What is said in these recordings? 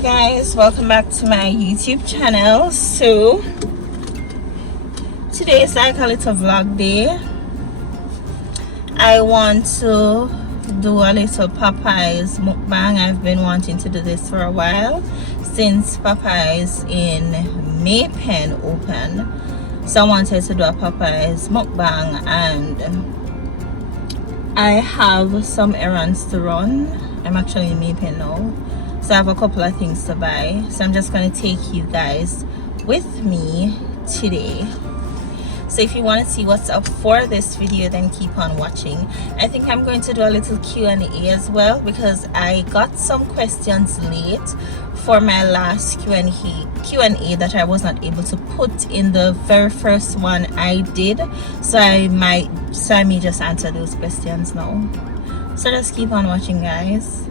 Hey guys, welcome back to my YouTube channel. So today is like a little vlog day. I want to do a little Popeyes mukbang. I've been wanting to do this for a while since Popeyes in Maypen open. So I wanted to do a Popeyes mukbang, and I have some errands to run. I'm actually in Maypen now, so I have a couple of things to buy. So I'm just going to take you guys with me today. So if you want to see what's up for this video, then keep on watching. I think I'm going to do a little Q&A as well, because I got some questions late for my last Q&A that I was not able to put in the very first one I did. So I may just answer those questions now. So just keep on watching, guys.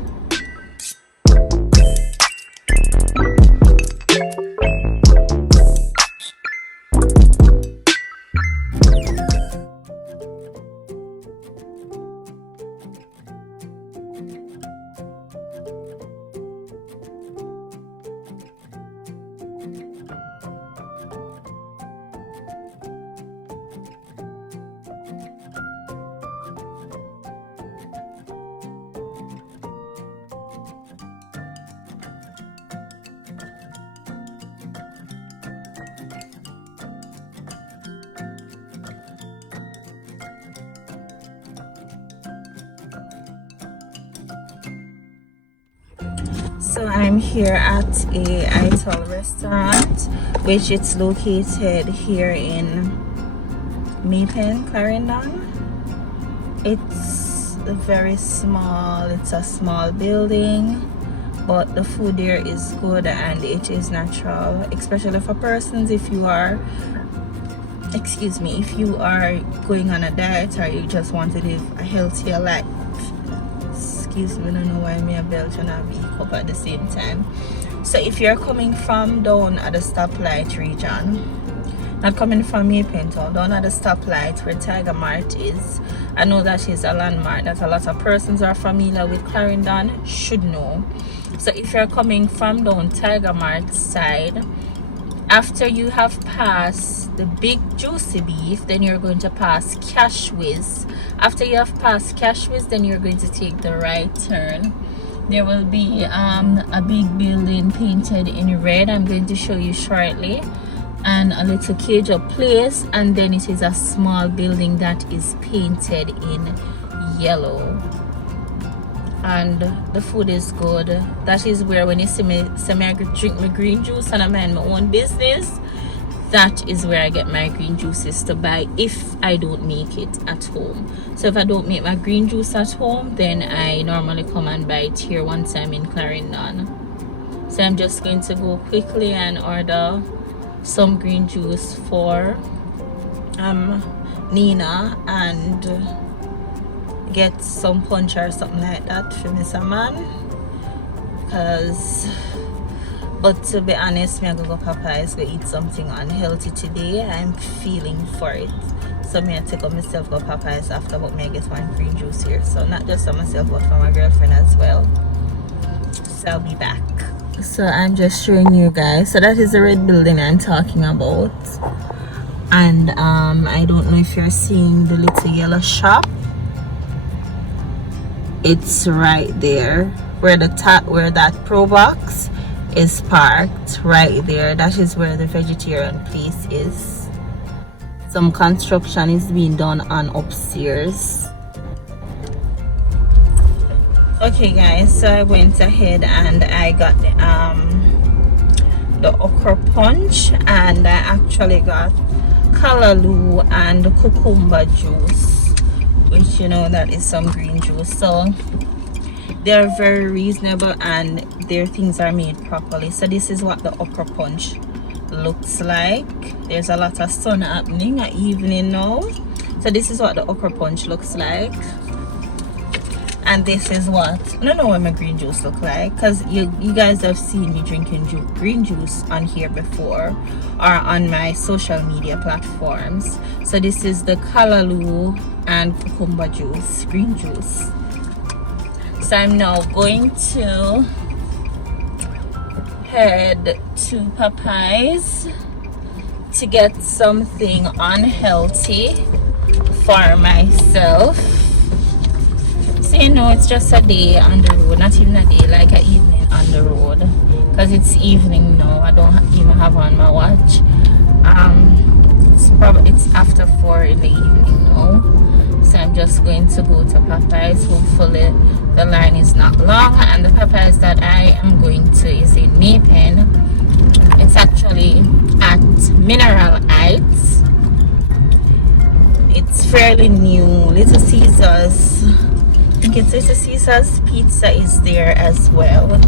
So I'm here at a Ital restaurant, which it's located here in Maypen, Clarendon. It's very small. It's a small building, but the food there is good and it is natural, especially for persons if you are going on a diet or you just want to live a healthier life. Excuse me, I don't know why I'm a Belgian and weak up at the same time. So if you're coming from down at the stoplight region, not coming from Maypen Town, down at the stoplight where Tiger Mart is, I know that is a landmark that a lot of persons who are familiar with Clarendon should know. So if you're coming from down Tiger Mart side, after you have passed the big juicy beef, then you're going to pass Cash Whiz. After you have passed Cash Whiz, then you're going to take the right turn. There will be a big building painted in red, I'm going to show you shortly, and a little cage up place, and then it is a small building that is painted in yellow, and the food is good. That is where, when you see me drink my green juice and I mind my own business, that is where I get my green juices to buy if I don't make it at home. So if I don't make my green juice at home, then I normally come and buy it here once I'm in Clarendon. So I'm just going to go quickly and order some green juice for Nina, and get some punch or something like that for Mr. Man, but to be honest, I'm gonna go Popeyes to eat something unhealthy today. I'm feeling for it, so I take up myself go Popeyes after, but I get one green juice here, so not just for myself but for my girlfriend as well. So I'll be back. So I'm just showing you guys, so that is the red building I'm talking about, and I don't know if you're seeing the little yellow shop. It's right there where that Pro Box is parked, right there. That is where the vegetarian place is. Some construction is being done on upstairs. Okay guys, so I went ahead and I got the okra punch, and I actually got callaloo and cucumber juice, which, you know, that is some green juice. So they're very reasonable and their things are made properly. So this is what the okra punch looks like. There's a lot of sun happening at evening now, so this is what the okra punch looks like. And this is what, I don't know what my green juice look like, because you guys have seen me drinking green juice on here before or on my social media platforms. So this is the callaloo and cucumber juice, green juice. So I'm now going to head to Popeyes to get something unhealthy for myself. So you know, it's just a day on the road, not even a day, like an evening on the road, because it's evening now. I don't even have on my watch. It's after 4 in the evening now, so I'm just going to go to Popeyes. Hopefully the line is not long, and the Popeyes that I am going to is in Maypen. It's actually at Mineral Heights. It's fairly new. Little Caesars, I think it's Little Caesars Pizza is there as well.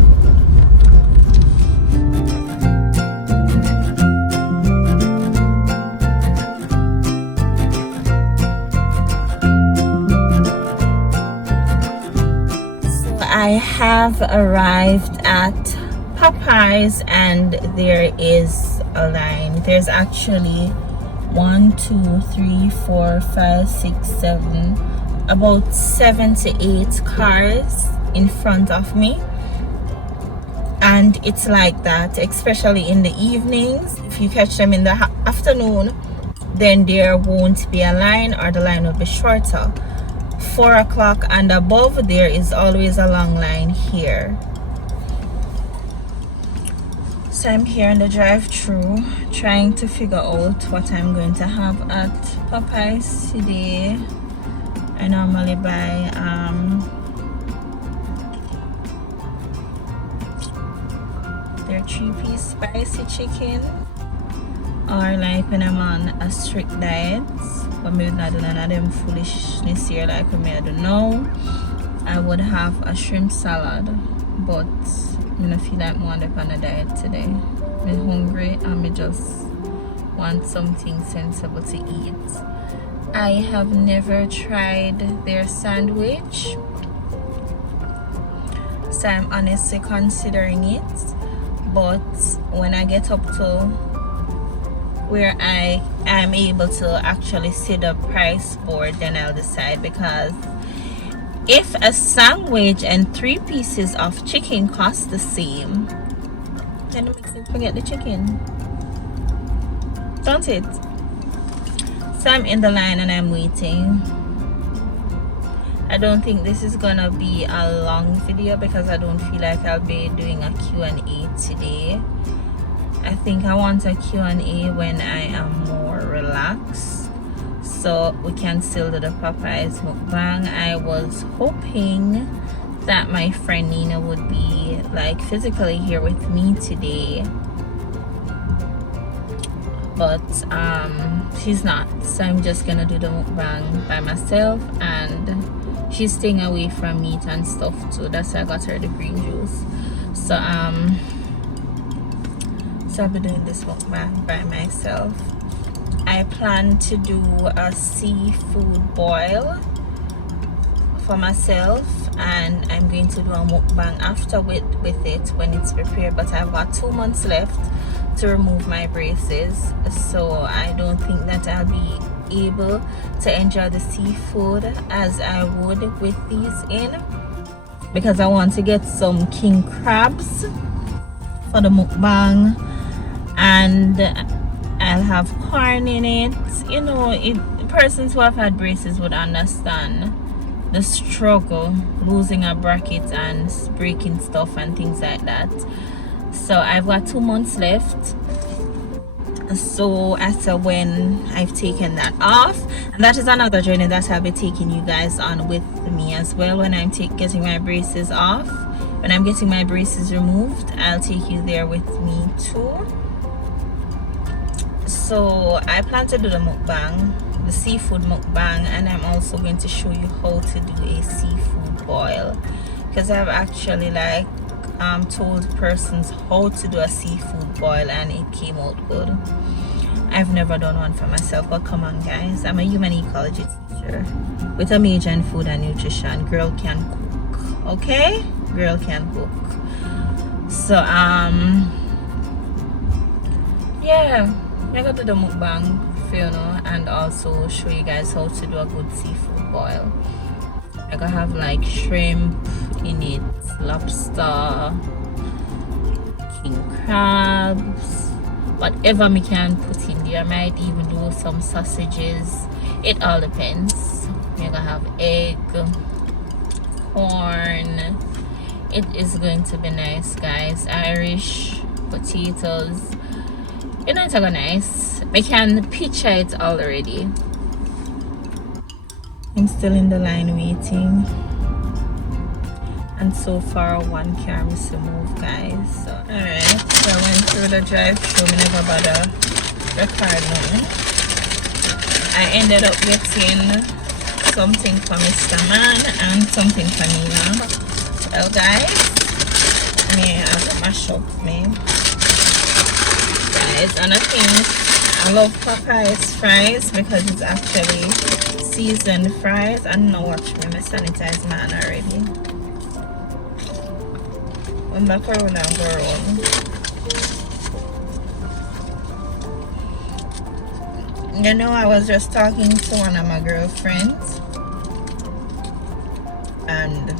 I have arrived at Popeyes and there is a line. There's actually 1, 2, 3, 4, 5, 6, 7, about 7 to 8 cars in front of me. And it's like that, especially in the evenings. If you catch them in the afternoon, then there won't be a line, or the line will be shorter. 4 o'clock and above, there is always a long line here. So I'm here in the drive-thru trying to figure out what I'm going to have at Popeyes today. I normally buy their 3-piece spicy chicken, or like when I'm on a strict diet. But maybe not doing none of them foolishness here like me, I don't know. I would have a shrimp salad, but I don't feel like I'm on a diet today. I'm hungry and I just want something sensible to eat. I have never tried their sandwich, so I'm honestly considering it. But when I get up to where I am able to actually see the price board, then I'll decide. Because if a sandwich and 3 pieces of chicken cost the same, then it makes me forget the chicken, don't it? So I'm in the line and I'm waiting. I don't think this is gonna be a long video because I don't feel like I'll be doing a Q&A today. I think I want a Q&A when I am more relaxed, so we can still do the Popeyes mukbang. I was hoping that my friend Nina would be like physically here with me today, but she's not, so I'm just gonna do the mukbang by myself, and she's staying away from meat and stuff too. That's why I got her the green juice. So I'll be doing this mukbang by myself. I plan to do a seafood boil for myself, and I'm going to do a mukbang after with it when it's prepared. But I've got 2 months left to remove my braces, so I don't think that I'll be able to enjoy the seafood as I would with these in, because I want to get some king crabs for the mukbang, and I'll have corn in it. You know, persons who have had braces would understand the struggle losing a bracket and breaking stuff and things like that. So I've got 2 months left, so after when I've taken that off, and that is another journey that I'll be taking you guys on with me as well. When I'm getting my braces off, when I'm getting my braces removed, I'll take you there with me too. So I plan to do the mukbang, the seafood mukbang, and I'm also going to show you how to do a seafood boil, because I've actually like told persons how to do a seafood boil and it came out good. I've never done one for myself, but come on guys, I'm a human ecology teacher with a major in food and nutrition. Girl can cook, okay? Girl can cook. So yeah, I'm gonna do the mukbang for you know, and also show you guys how to do a good seafood boil. I gonna have like shrimp in it, lobster, king crabs, whatever me can put in there. I might even do some sausages. It all depends. You're gonna have egg, corn. It is going to be nice, guys. Irish potatoes. You know, it's gonna nice. I can picture it already. I'm still in the line waiting, and so far one car must move, guys. So alright, so I went through the drive-thru. Me never bother record nothing. I ended up getting something for Mr. Man and something for Nina. Well, guys, me have to mash up me. Guys, and I think I love Popeye's fries because it's actually seasoned fries. And now watch me, I sanitize man already. When the corona go around. You know, I was just talking to one of my girlfriends and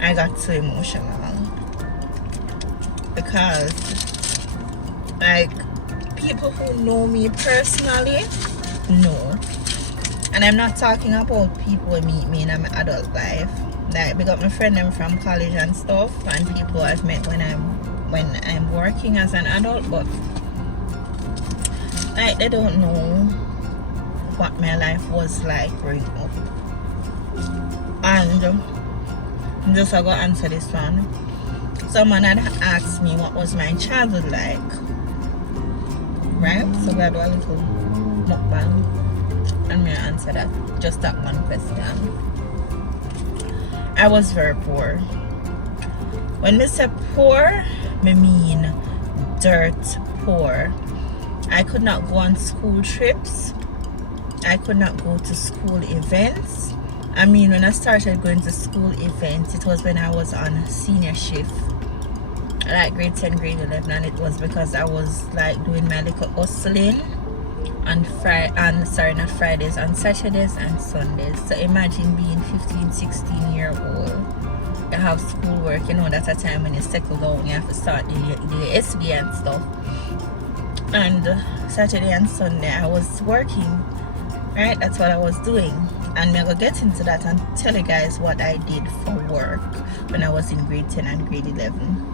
I got so emotional because, like, people who know me personally know, and I'm not talking about people who meet me in my adult life. Like, because my friend them from college and stuff, and people I've met when I'm working as an adult, but like they don't know what my life was like growing up. And I'm just gonna answer this one. Someone had asked me what was my childhood like, right? So we do a little mukbang, and me answer that, just that one question. I was very poor. When I say poor, I mean dirt poor. I could not go on school trips. I could not go to school events. I mean, when I started going to school events, it was when I was on senior shift, like grade 10, grade 11, and it was because I was like doing my little hustling on not Fridays, on Saturdays and Sundays. So imagine being 15, 16-year-old. You have schoolwork, you know, that's a time when you settle down, you have to start the SB and stuff. And Saturday and Sunday I was working, right? That's what I was doing. And I'm gonna get into that and tell you guys what I did for work when I was in grade 10 and grade 11.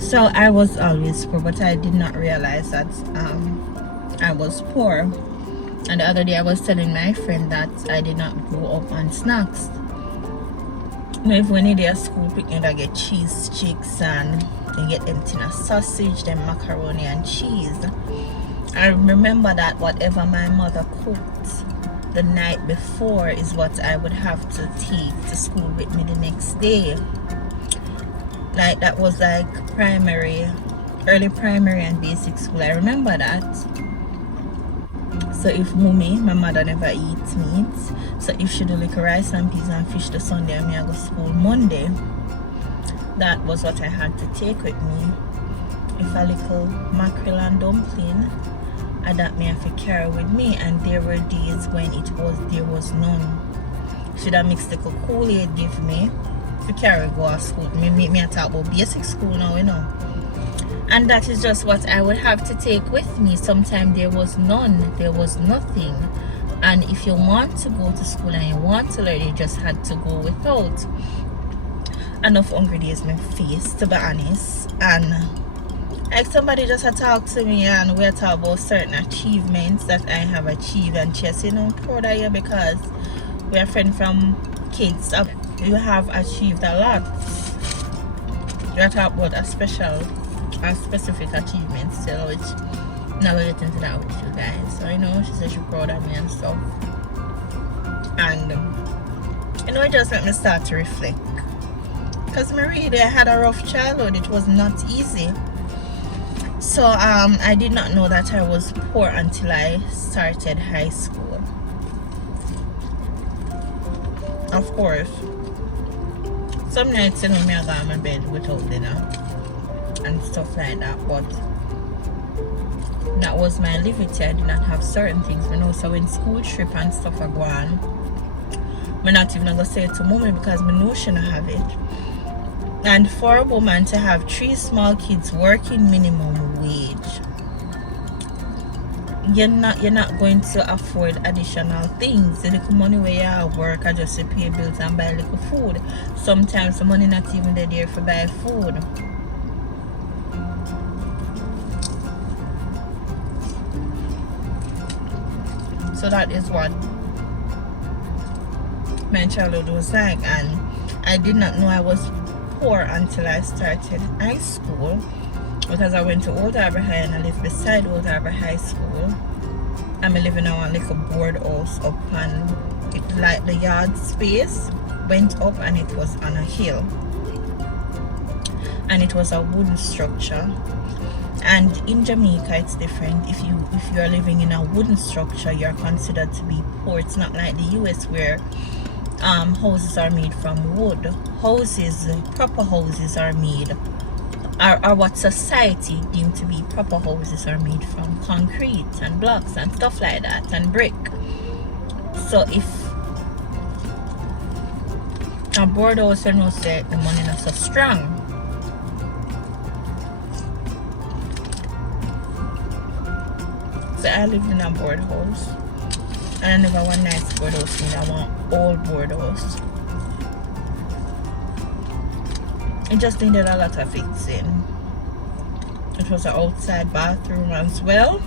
So I was always poor, but I did not realize that I was poor. And the other day I was telling my friend that I did not grow up on snacks. You know, if when you do a school picnic, I get cheese chicks and you get them tin of sausage, then macaroni and cheese. I remember that whatever my mother cooked the night before is what I would have to take to school with me the next day. Like, that was like early primary and basic school. I remember that. So if my mother never eats meat, so if she do like rice and peas and fish the Sunday and me I go school Monday, that was what I had to take with me. If a little mackerel and dumpling, and that me have to carry with me. And there were days when there was none. Should I mix the Kool-Aid give me to carry go to school? Me talk about basic school now, you know. And that is just what I would have to take with me. Sometimes there was none, there was nothing. And if you want to go to school and you want to learn, you just had to go without. Enough hungry days my face, to be honest. And like somebody just had talked to me and we talk about certain achievements that I have achieved, and she said, you know, I'm proud of you because we're friends from kids. You have achieved a lot. You talk about a specific achievement still, which I'm not gonna get into that with you guys. So I know she said she's proud of me and stuff. And you know, it just made me start to reflect. Because I had a rough childhood. It was not easy. So I did not know that I was poor until I started high school. Of course, some nights, you know, me I go on my bed without dinner and stuff like that, but that was my liberty. I did not have certain things, you know. So when school trip and stuff are going, I'm not even gonna say it to mommy because I know she don't have it. And for a woman to have 3 small kids working minimum wage, you're not going to afford additional things. The little money where you work are just to pay bills and buy little food. Sometimes the money not even there for buy food. So that is what my childhood was like, and I did not know I was poor until I started high school, because I went to Old Harbor High and I lived beside Old Harbor High School. I'm living in a little board house up on it, like the yard space went up and it was on a hill, and it was a wooden structure. And in Jamaica it's different. If you are living in a wooden structure, you're considered to be poor. It's not like the US where houses are made from wood. Proper houses are made, are what society deemed to be proper houses, are made from concrete and blocks and stuff like that, and brick. So if a board house, you know, say the money not so strong. So I lived in a board house, and I never want nice board house, I want old board house. It just needed a lot of fixing. It was an outside bathroom as well,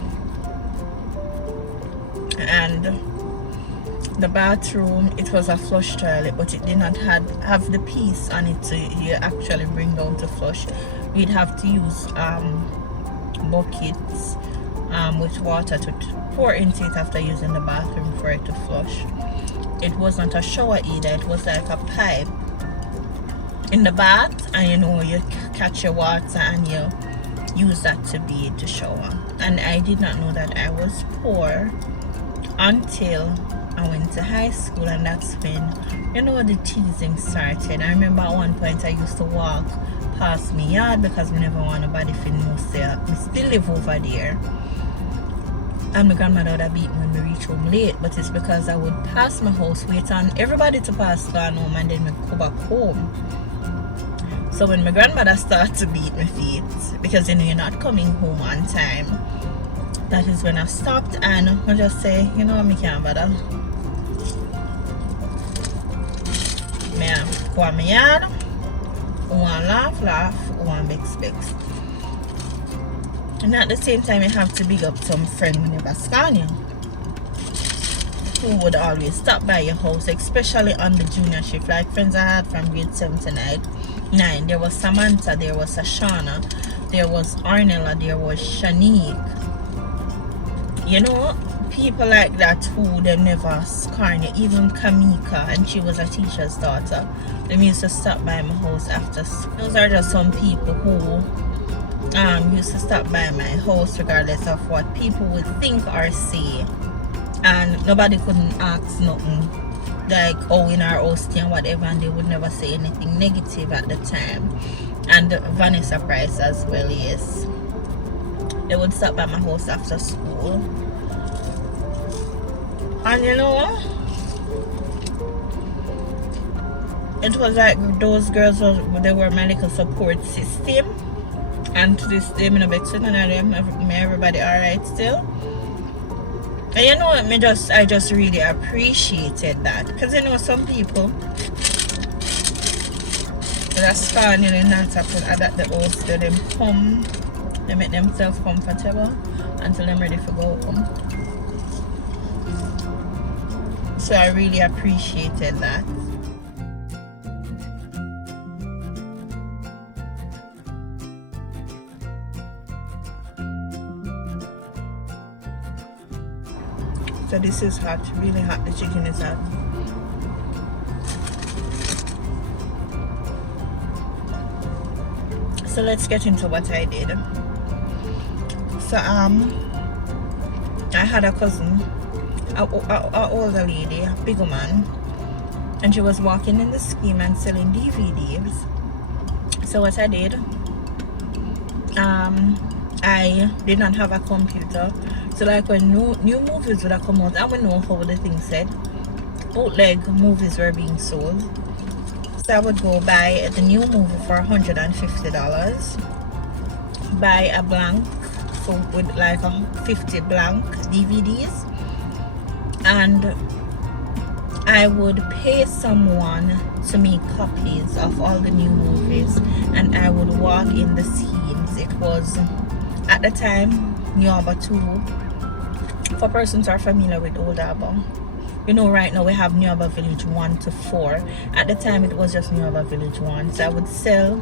and the bathroom, it was a flush toilet, but it did not have the piece on it to you actually bring down to flush. We'd have to use buckets with water to pour into it after using the bathroom for it to flush. It wasn't a shower either. It was like a pipe in the bath, and you know, you catch your water and you use that to bathe, to shower. And I did not know that I was poor until I went to high school, and that's when, you know, the teasing started. I remember at one point I used to walk past my yard because I never want nobody to know say I still live over there. And my grandmother would have beat me when we reach home late, but it's because I would pass my house, wait on everybody to pass gone home, and then we go back home. So when my grandmother started to beat my feet, because you know you're not coming home on time, that is when I stopped and I just say, you know, I can't bother. I go to my yard, I want to laugh, I want to make. And at the same time, you have to big up some friend in Nebraska who would always stop by your house, especially on the junior shift. Like friends I had from grade 7 to 9. There was Samantha, there was Ashana, there was Arnella, there was Shanique. You know, people like that who they never scorn you. Even Kamika, and she was a teacher's daughter. They used to stop by my house after school. Those are just some people who used to stop by my house regardless of what people would think or say, and nobody couldn't ask nothing like, oh, in our house and whatever, and they would never say anything negative at the time. And Vanessa Price as well, yes, they would stop by my house after school. And you know, it was like those girls they were my little support system. And to this day, I'm not better than them. Everybody alright still. And you know, I just really appreciated that. Because you know, some people that's fun, you know, not to adapt the house to them come. They make themselves comfortable until they're ready to go home. So I really appreciated that. So this is hot, really hot. The chicken is hot. So let's get into what I did. So I had a cousin, a older lady, a big woman, and she was walking in the scheme and selling DVDs. So what I did, I did not have a computer. So like when new movies would have come out, I would know how the thing said. Bootleg movies were being sold. So I would go buy the new movie for $150, buy a blank, so with like a 50 blank DVDs, and I would pay someone to make copies of all the new movies, and I would walk in the scenes. It was at the time Nyaba 2. For persons who are familiar with Old Aba, you know, right now we have Nyaba Village 1 to 4. At the time it was just Nyaba Village 1. So I would sell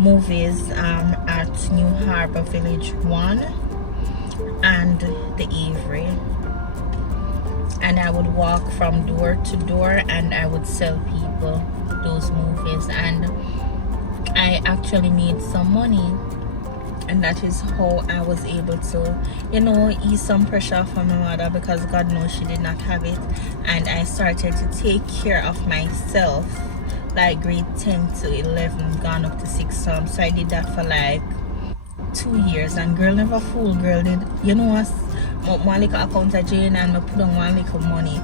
movies at New Harbor Village 1 and the Avery, and I would walk from door to door and I would sell people those movies, and I actually made some money, and that is how I was able to, you know, ease some pressure from my mother, because God knows she did not have it. And I started to take care of myself, like grade 10 to 11, gone up to 6. So I did that for like 2 years, and girl never fool. Girl did, you know what, one little account of Jane, and I put on one little money,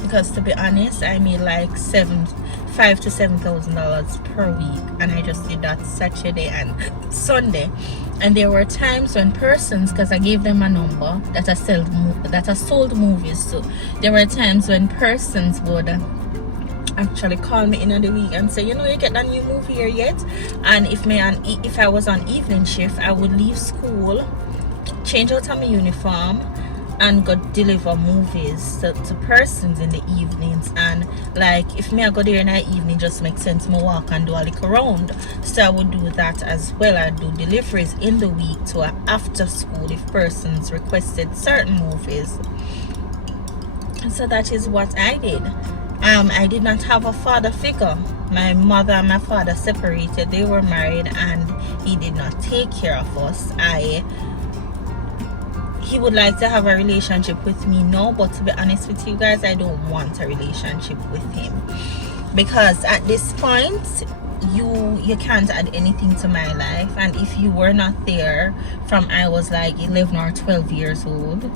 because to be honest I made like $5,000 to $7,000 per week, and I just did that Saturday and Sunday. And there were times when persons, because I gave them a number that I sold movies to, there were times when persons would actually call me in the week and say, you know, you get that new movie here yet? And if I was on evening shift, I would leave school, change out of my uniform, and go deliver movies to persons in the evenings. And like if I go there in the evening, just makes sense me walk and do a little round. So I would do that as well. I do deliveries in the week to after school if persons requested certain movies. So that is what I did. I did not have a father figure. My mother and my father separated. They were married, and he did not take care of us. He would like to have a relationship with me now, but to be honest with you guys, I don't want a relationship with him, because at this point you can't add anything to my life. And if you were not there from I was like 11 or 12 years old,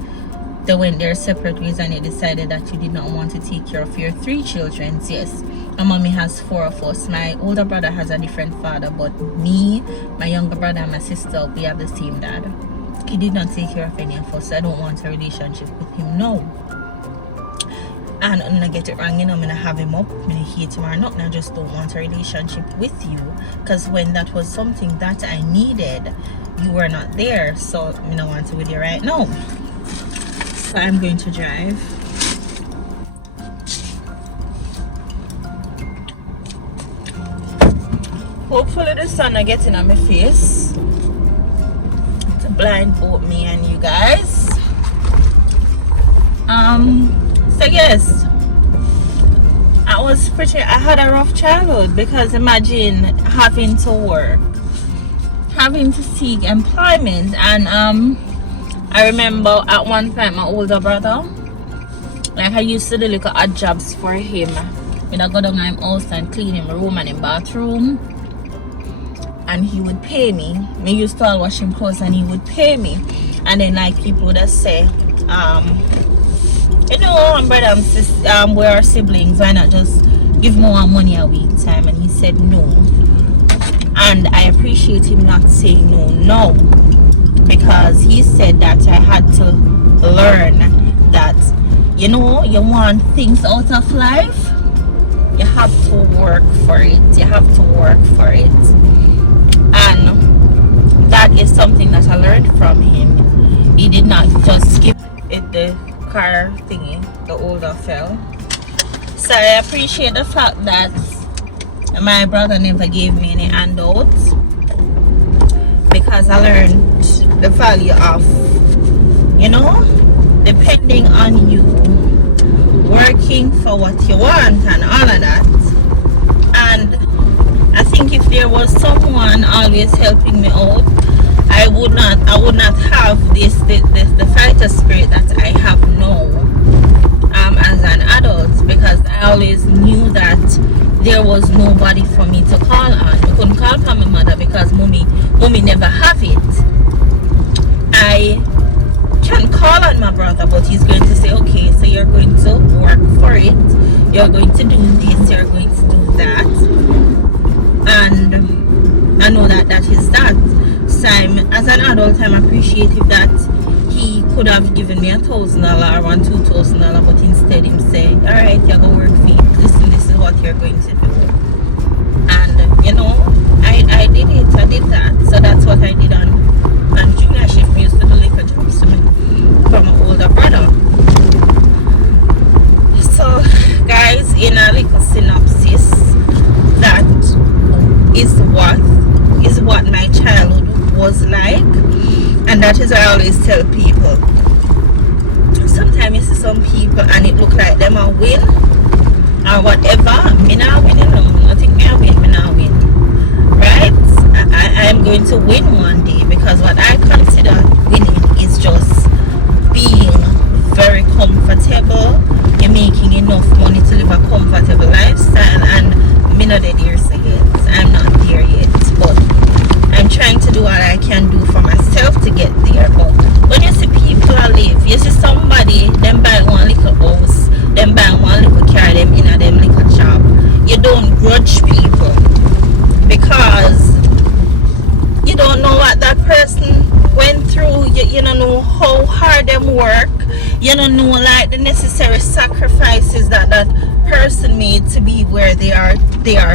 they went their separate ways, and you decided that you did not want to take care of your 3 children. Yes, my mommy has 4 of us. My older brother has a different father, but me, my younger brother, and my sister, we have the same dad. He did not take care of any of us. So I don't want a relationship with him now. And I'm not get it wrong, you know, I'm gonna have him up, I'm gonna hate him or not. I just don't want a relationship with you, because when that was something that I needed, you were not there. So I don't want to with you right now. So I'm going to drive. Hopefully the sun is getting on my face to blind both me and you guys. So yes, I had a rough childhood, because imagine having to work, having to seek employment. And I remember at one time my older brother, like I used to do little odd jobs for him. When I go down in his house and clean him room and his bathroom, and he would pay me. Me used to all wash him clothes and he would pay me. And then like people would just say, you know, brother and sister, we are siblings, why not just give more money a week time? And he said no. And I appreciate him not saying no, because he said that I had to learn that, you know, you want things out of life, you have to work for it. You have to work for it. And that is something that I learned from him. He did not just skip it, the car thingy, the older fell. So I appreciate the fact that my brother never gave me any handouts, because I learned the value of, you know, depending on you, working for what you want and all of that. And I think if there was someone always helping me out, I would not have the fighter spirit that I have now as an adult, because I always knew that there was nobody for me to call on. I couldn't call for my mother because mommy never have it. I can call on my brother, but he's going to say, okay, so you're going to work for it, you're going to do this, you're going to do that. I know that that is that. So as an adult, I'm appreciative that he could have given me $1,000 or $2,000, but instead him say, all right, you're gonna work for it. Listen, this is what you're going to do. And you know, I did it. I did that. So that's what I did on junior shift. We used to do liquor jobs to me from my older brother. So guys, in a little synopsis, that is what my childhood was like, and that is what I always tell people. Sometimes you see some people and it look like them a win or whatever. Me not winning, no. Nothing me a win, me not win. Right? I'm going to win one day, because what I consider winning is just being very comfortable. You're making enough money to live a comfortable lifestyle, and me not there yet. I'm not there yet, but I'm trying to do what I can do for myself to get there. But when you see people live, you see somebody, them buy one little house, them buy one little car, them in a them little job. You don't grudge people, because you don't know what that person went through. You don't know how hard them work. You don't know like the necessary sacrifices that that person made to be where they are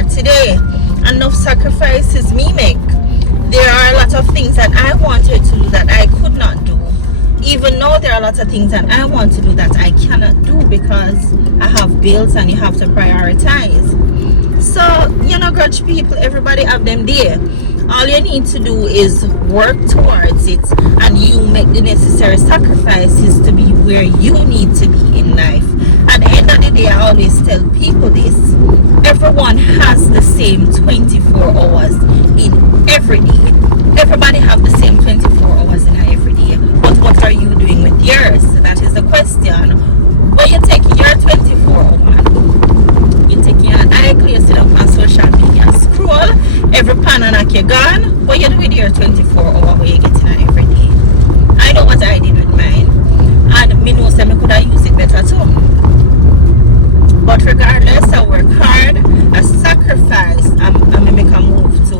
today. Enough sacrifices me make. There are a lot of things that I wanted to do that I could not do. Even though there are a lot of things that I want to do that I cannot do, because I have bills and you have to prioritize. So you know, grudge people, everybody have them there. All you need to do is work towards it, and you make the necessary sacrifices to be where you need to be in life. At the end of the day, I always tell people this: everyone has the same 24 hours in every day. Everybody have the same 24 hours in every day. But what are you doing with yours? That is the question. When you take your 24 hours, you take your eye clear, sit up on social media, scroll, every pan and you're gone. What you do with your 24 hour where you get in every day? I know what I did with mine, and me know say me could have used it better too. But regardless, I work hard, I sacrifice, and I make a move to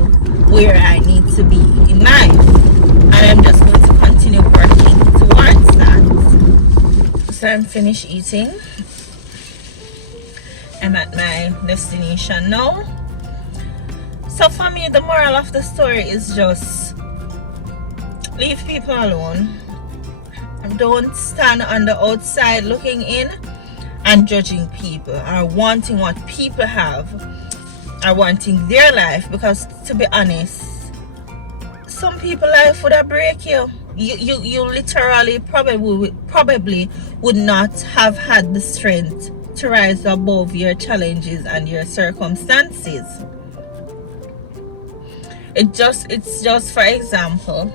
where I need to be in life, and I'm just going to continue working towards that. So I'm finished eating. I'm at my destination now. So for me, the moral of the story is just leave people alone. Don't stand on the outside looking in and judging people, or wanting what people have, or wanting their life. Because to be honest, some people life would have break you. You literally probably would not have had the strength to rise above your challenges and your circumstances. It's just for example,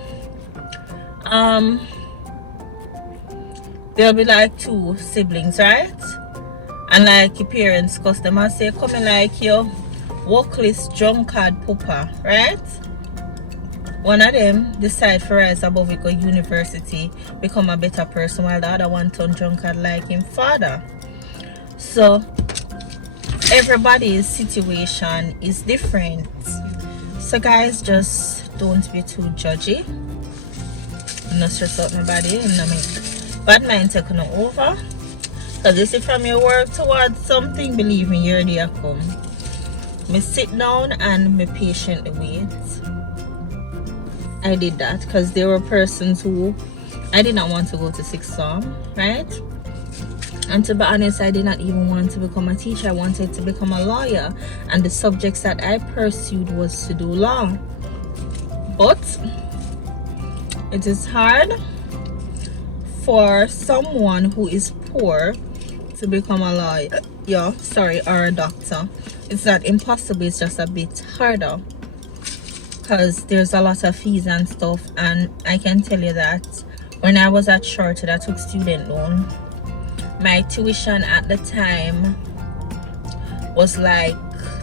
there'll be like two siblings, right? And like your parents customers say, coming like your workless drunkard papa, right? One of them decide to rise above it, go university, become a better person, while the other one turn drunkard like him father. So everybody's situation is different. So guys, just don't be too judgy. Not stress out my body and not make bad mind taking over. Because you see, from your work towards something, believe me, your day come. Me sit down and me patiently wait. I did that because there were persons who I did not want to go to sixth form, right? And to be honest, I did not even want to become a teacher. I wanted to become a lawyer, and the subjects that I pursued was to do law. But it is hard for someone who is poor to become a lawyer, or a doctor. It's not impossible, it's just a bit harder, because there's a lot of fees and stuff. And I can tell you that when I was at Shorted, I took student loan. My tuition at the time was like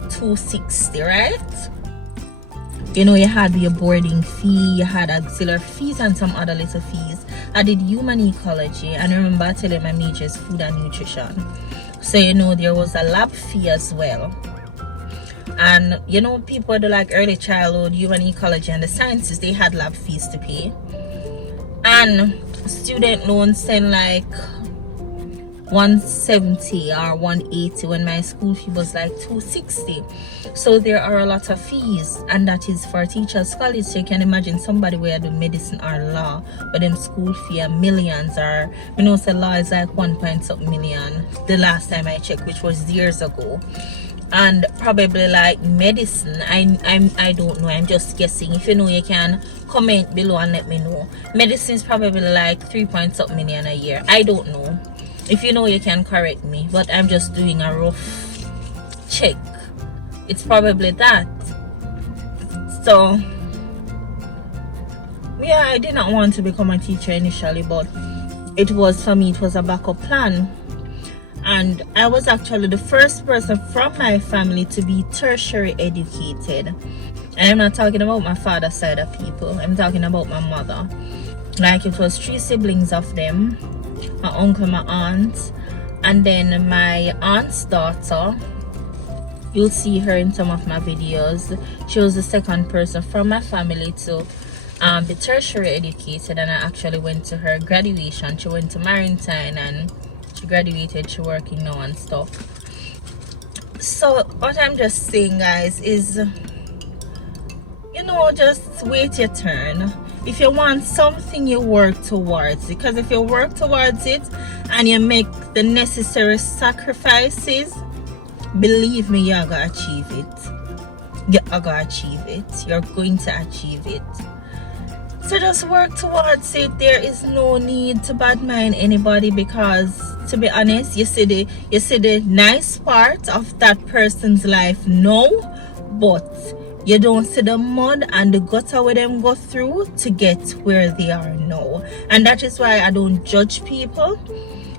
$260, right? You know, you had your boarding fee, you had auxiliary fees, and some other little fees. I did human ecology, and I remember telling my major is food and nutrition. So you know, there was a lab fee as well. And you know, people do like early childhood, human ecology, and the sciences, they had lab fees to pay. And student loans send like 170 or 180 when my school fee was like 260. So there are a lot of fees, and that is for teachers college. So you can imagine somebody where do medicine or law, but them school fee are millions, or you know, say law is like 1 point something million the last time I checked, which was years ago. And probably like medicine, I don't know, I'm just guessing. If you know, you can comment below and let me know. Medicine is probably like 3 point something million a year. I don't know. If you know, you can correct me, but I'm just doing a rough check. It's probably that. So yeah, I did not want to become a teacher initially, but it was, for me, it was a backup plan. And I was actually the first person from my family to be tertiary educated. And I'm not talking about my father's side of people, I'm talking about my mother. Like, it was 3 siblings of them, my uncle, my aunt, and then my aunt's daughter. You'll see her in some of my videos. She was the second person from my family to be tertiary educated, and I actually went to her graduation. She went to Maritime and she graduated. She working now and stuff. So what I'm just saying, guys, is, you know, just wait your turn. If you want something, you work towards it. Because if you work towards it and you make the necessary sacrifices, believe me, you're going to achieve it. You're going to achieve it. You're going to achieve it. So just work towards it. There is no need to badmine anybody, because, to be honest, you see the nice part of that person's life now, but you don't see the mud and the gutter where them go through to get where they are now. And that is why I don't judge people.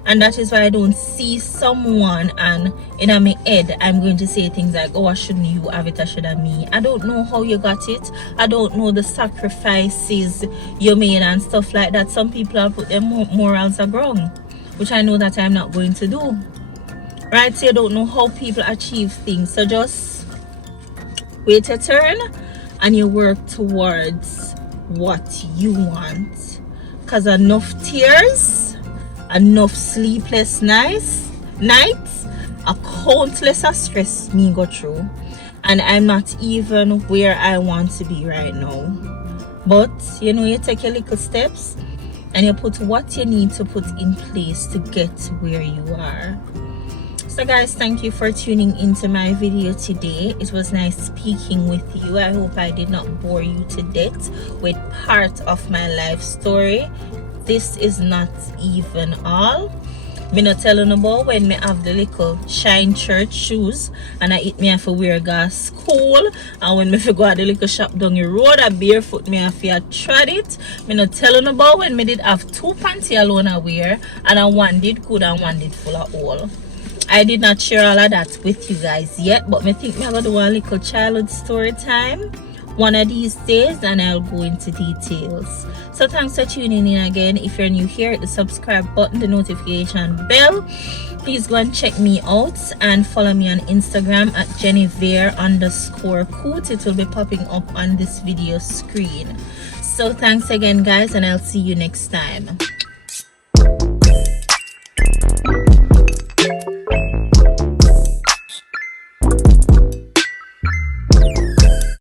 And that is why I don't see someone and in my head I'm going to say things like, oh, I shouldn't you have it, I should have me. I don't know how you got it. I don't know the sacrifices you made and stuff like that. Some people have put their morals aground, which I know that I'm not going to do. Right? So you don't know how people achieve things. So just wait your turn and you work towards what you want. Because enough tears, enough sleepless nights, a countless of stress me go through, and I'm not even where I want to be right now. But you know, you take your little steps and you put what you need to put in place to get where you are. So guys, thank you for tuning into my video today. It was nice speaking with you. I hope I did not bore you to death with part of my life story. This is not even all. Me not telling about when me have the little shine church shoes and I eat me have to wear go school, and when me go at the little shop down the road I barefoot me have to trod it. Me not telling about when me did have 2 panty alone I wear, and one did good and one did full of hole. I did not share all of that with you guys yet, but me think me gonna do a little childhood story time one of these days, and I'll go into details. So thanks for tuning in again. If you're new here, hit the subscribe button, the notification bell. Please go and check me out and follow me on Instagram at Jennifer_Coot. It will be popping up on this video screen. So thanks again, guys, and I'll see you next time.